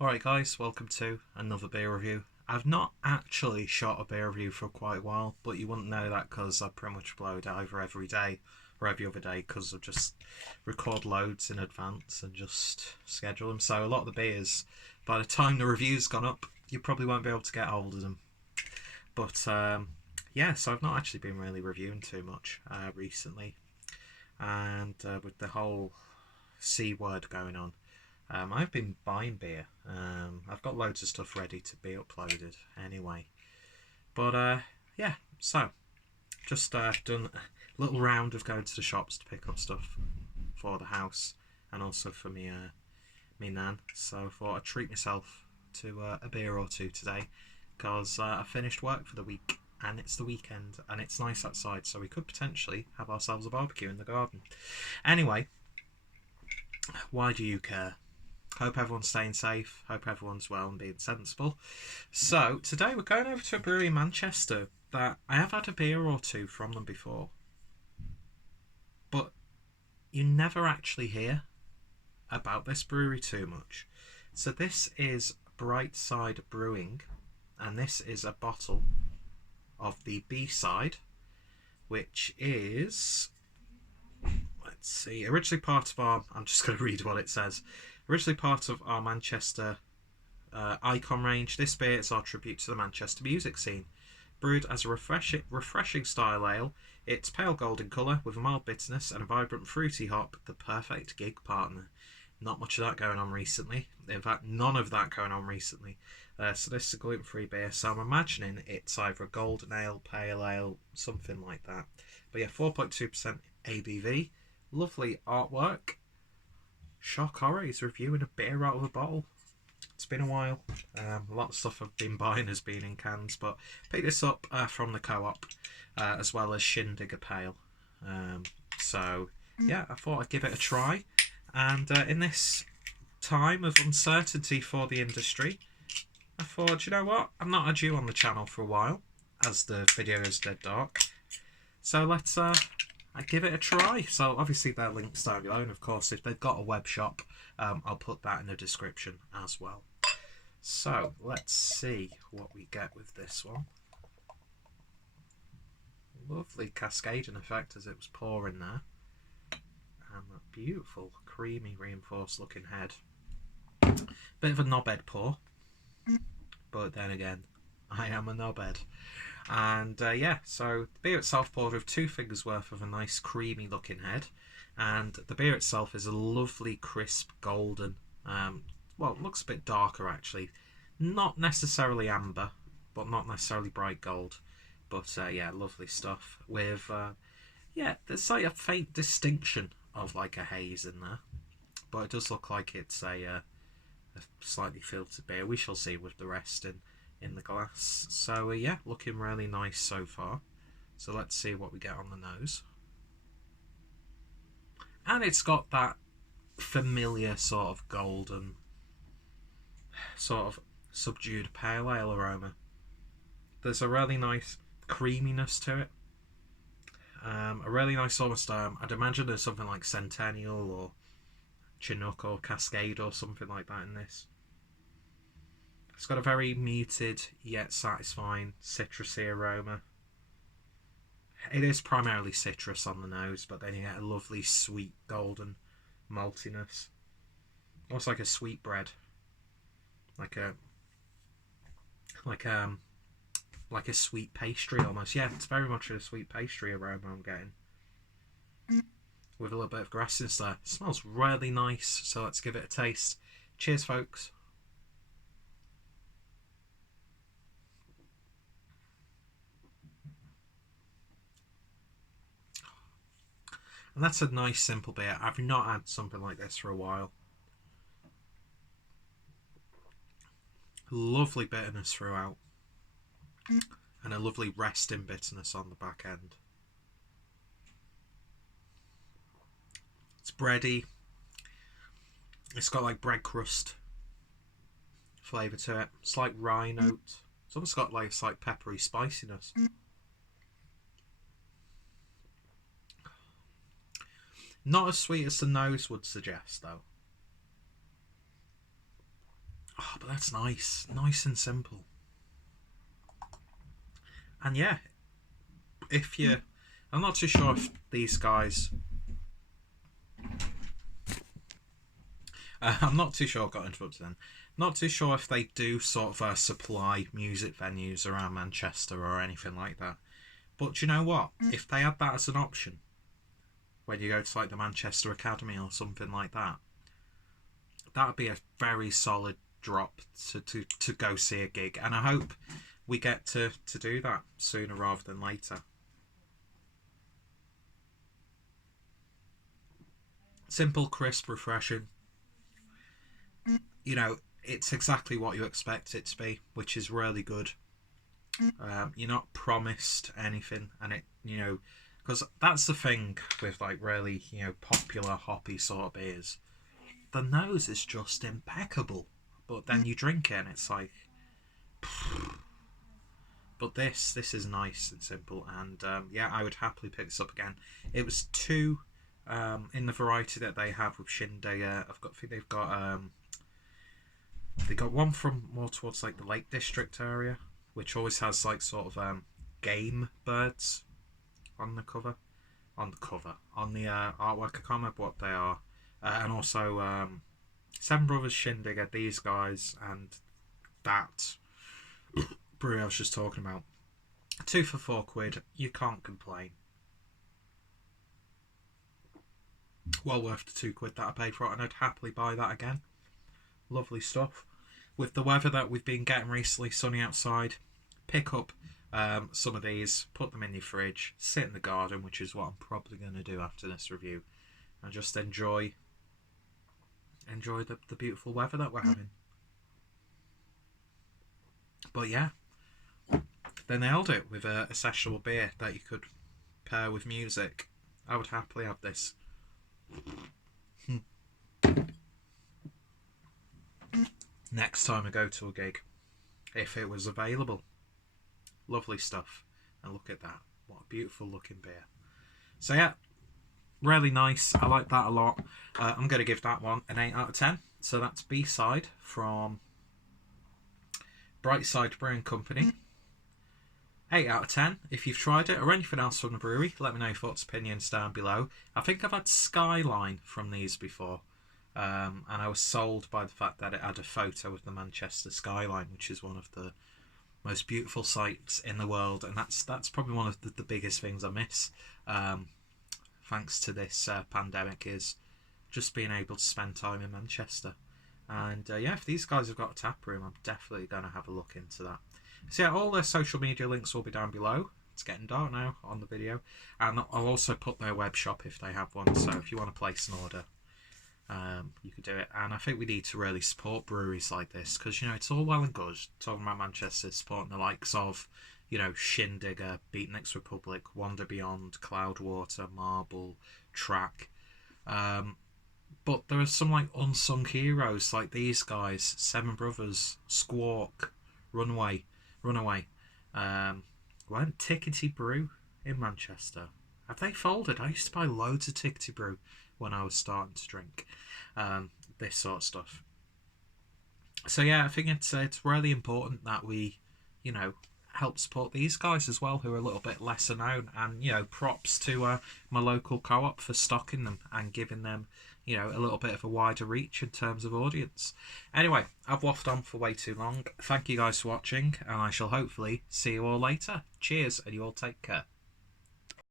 Alright guys, welcome to another beer review. I've not actually shot a beer review for quite a while, but you wouldn't know that because I pretty much upload either every day or every other day because I just record loads in advance and just schedule them. So a lot of the beers, by the time the review's gone up, you probably won't be able to get hold of them. But yeah, so I've not actually been really reviewing too much recently. And with the whole C word going on, I've been buying beer. I've got loads of stuff ready to be uploaded anyway. But yeah, so just done a little round of going to the shops to pick up stuff for the house and also for me nan. So I thought I'd treat myself to a beer or two today because I finished work for the week and it's the weekend and it's nice outside, so we could potentially have ourselves a barbecue in the garden. Anyway, why do you care? Hope everyone's staying safe. Hope everyone's well and being sensible. So, today we're going over to a brewery in Manchester that I have had a beer or two from them before. But you never actually hear about this brewery too much. So this is Brightside Brewing, and this is a bottle of the B-side, which is... let's see, originally part of our... I'm just going to read what it says. Originally part of our Manchester Icon range, this beer is our tribute to the Manchester music scene. Brewed as a refreshing style ale, it's pale golden colour with a mild bitterness and a vibrant fruity hop, the perfect gig partner. Not much of that going on recently. In fact, none of that going on recently. So this is a gluten-free beer, so I'm imagining it's either a golden ale, pale ale, something like that. But yeah, 4.2% ABV. Lovely artwork. Shock horror, he's reviewing a beer out of a bottle. It's been a while. A lot of stuff I've been buying has been in cans, but picked this up from the co-op, as well as Shindigger Pale. So yeah, I thought I'd give it a try. And in this time of uncertainty for the industry, I thought, you know what, I've not had you on the channel for a while, as the video is dead dark. So let's I give it a try. So obviously their links down below, and of course if they've got a web shop, I'll put that in the description as well. So let's see what we get with this one. Lovely cascading effect as it was pouring there, and that beautiful creamy reinforced looking head. Bit of a knobhead pour, but then again, I am a knobhead. And yeah, so the beer itself poured with 2 fingers worth of a nice creamy looking head, and the beer itself is a lovely crisp golden, well, it looks a bit darker actually, not necessarily amber but not necessarily bright gold, but yeah, lovely stuff with yeah, there's like a faint distinction of like a haze in there, but it does look like it's a slightly filtered beer. We shall see with the rest in the glass. So yeah, looking really nice so far. So let's see what we get on the nose. And it's got that familiar sort of golden, sort of subdued pale ale aroma. There's a really nice creaminess to it. A really nice almost, I'd imagine there's something like Centennial or Chinook or Cascade or something like that in this. It's got a very muted yet satisfying citrusy aroma. It is primarily citrus on the nose, but then you get a lovely sweet golden maltiness. Almost like a sweet bread. Like a sweet pastry almost. Yeah, it's very much a sweet pastry aroma I'm getting. With a little bit of grassiness there. It smells really nice, so let's give it a taste. Cheers, folks. And that's a nice simple beer. I've not had something like this for a while. Lovely bitterness throughout, and a lovely resting bitterness on the back end. It's bready. It's got like bread crust flavour to it. Slight rye note. It's almost got like a slight peppery spiciness. Not as sweet as the nose would suggest though. Oh, but that's nice. Nice and simple. And yeah, if you... I'm not too sure if these guys... I'm not too sure, I got interrupted then. Not too sure if they do sort of supply music venues around Manchester or anything like that. But do you know what? If they had that as an option, when you go to like the Manchester Academy or something like that, that'd be a very solid drop to go see a gig. And I hope we get to do that sooner rather than later. Simple, crisp, refreshing. You know, it's exactly what you expect it to be, which is really good. You're not promised anything, and it, you know, because that's the thing with like really, you know, popular hoppy sort of beers. The nose is just impeccable, but then you drink it and it's like, but this is nice and simple, and yeah, I would happily pick this up again. It was two in the variety that they have with Shindig. I think they've got they got one from more towards like the Lake District area, which always has like sort of game birds on the cover, on the artwork. I can't remember what they are, and also Seven Brothers Shindig are these guys, and that brewery I was just talking about. 2 for £4. You can't complain. Well worth the £2 that I paid for it, and I'd happily buy that again. Lovely stuff. With the weather that we've been getting recently, sunny outside, pick up some of these, put them in your fridge, sit in the garden, which is what I'm probably going to do after this review, and just enjoy the beautiful weather that we're having. But yeah, they nailed it with a sessionable beer that you could pair with music. I would happily have this. Next time I go to a gig, if it was available. Lovely stuff. And look at that. What a beautiful looking beer. So yeah, really nice. I like that a lot. I'm going to give that one an 8 out of 10. So that's B-side from Brightside Brewing Company. 8 out of 10. If you've tried it or anything else from the brewery, let me know your thoughts, opinions down below. I think I've had Skyline from these before. And I was sold by the fact that it had a photo of the Manchester skyline, which is one of the most beautiful sights in the world, and that's probably one of the biggest things I miss, thanks to this pandemic, is just being able to spend time in Manchester. And yeah, if these guys have got a tap room, I'm definitely going to have a look into that. So yeah, all their social media links will be down below. It's getting dark now on the video, and I'll also put their web shop if they have one, so if you want to place an order, you could do it. And I think we need to really support breweries like this, because, you know, it's all well and good talking about Manchester, supporting the likes of, you know, Shindig, Beatniks Republic, Wander Beyond, Cloudwater, Marble, Track, but there are some like unsung heroes like these guys: Seven Brothers, Squawk, Runaway. Went Tickety Brew in Manchester. Have they folded? I used to buy loads of Tickety Brew when I was starting to drink this sort of stuff. So yeah, I think it's really important that we, you know, help support these guys as well, who are a little bit lesser known. And, you know, props to my local co-op for stocking them and giving them, you know, a little bit of a wider reach in terms of audience. Anyway, I've waffled on for way too long. Thank you guys for watching, and I shall hopefully see you all later. Cheers, and you all take care.